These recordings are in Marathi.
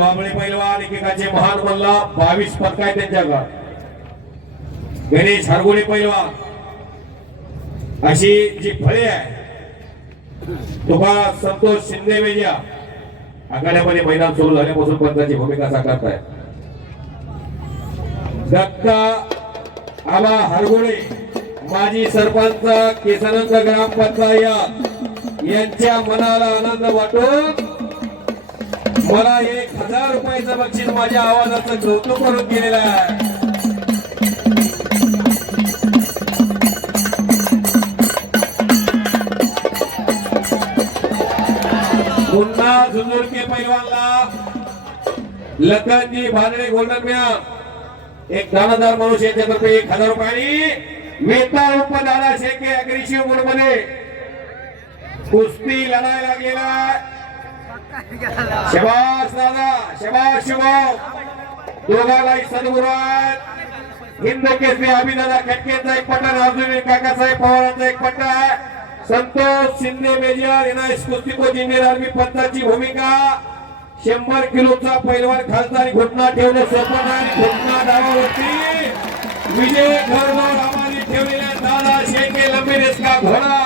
बाबळे पैलवान एकेकाचे महान मल्ला 22 पदक आहेत त्यांच्याकडे. गणेश हरगोळे पैलवान अशी जी फळे आहे तुका संतोष शिंदे वेजा आखाड्यामध्ये मैदान सुरू झाल्यापासून पंचाची भूमिका साकारत आहे. दत्ता आबा हरगोळे माजी सरपंच केसनंद ग्रामपंचायत यांच्या मनाला आनंद वाटून मला 1000 रुपयाचं बक्षीस माझ्या आवाजाचं कौतुक करून गेलेलं आहे. पुन्हा झुंजुरके पैलवानला लखनजी भानडे गोल्डन मॅन एक दानादार माणूस यांच्यातर्फे 1000 रुपये वेताळ उप दादा शेके अग्रेसिव्ह मोड मध्ये कुस्ती लढायला लागलेला. शबाश दादा, शबाश शुभम, दोघांनाही सद्गुरू आहेत. हिंद केसरी अभिदादा खटकेचा एक पट्टा, अजून काकासाहेब पवारांचा एक पट्टा. संतोष शिंदे मेजर यांना कुस्ती कोच इंडियन आर्मी पंचाची भूमिका. 100 किलोचा पैलवान खालचा घोटना ठेवणं सोपं नाही. घोटना डावावरती विजय घरनोर आम्हाला ठेवलेल्या दादा शेके लंबी रेस का घोडा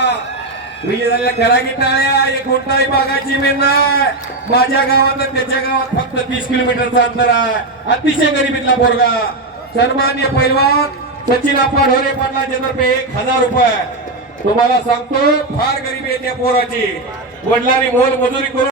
विजय झालेल्या करागी टाळ्या. एक कोणताही भागाची मेन नाही. माझ्या गावात त्याच्या गावात फक्त 30 किलोमीटरचं अंतर आहे. अतिशय गरिबीतला पोरगा सन्मान्य पैलवान सचिन आप्पा ढोरे पाटलांच्या तर्फे 1000 रुपये. तुम्हाला सांगतो फार गरिबी आहे त्या पोराची. वडिलांनी मोल मजुरी करून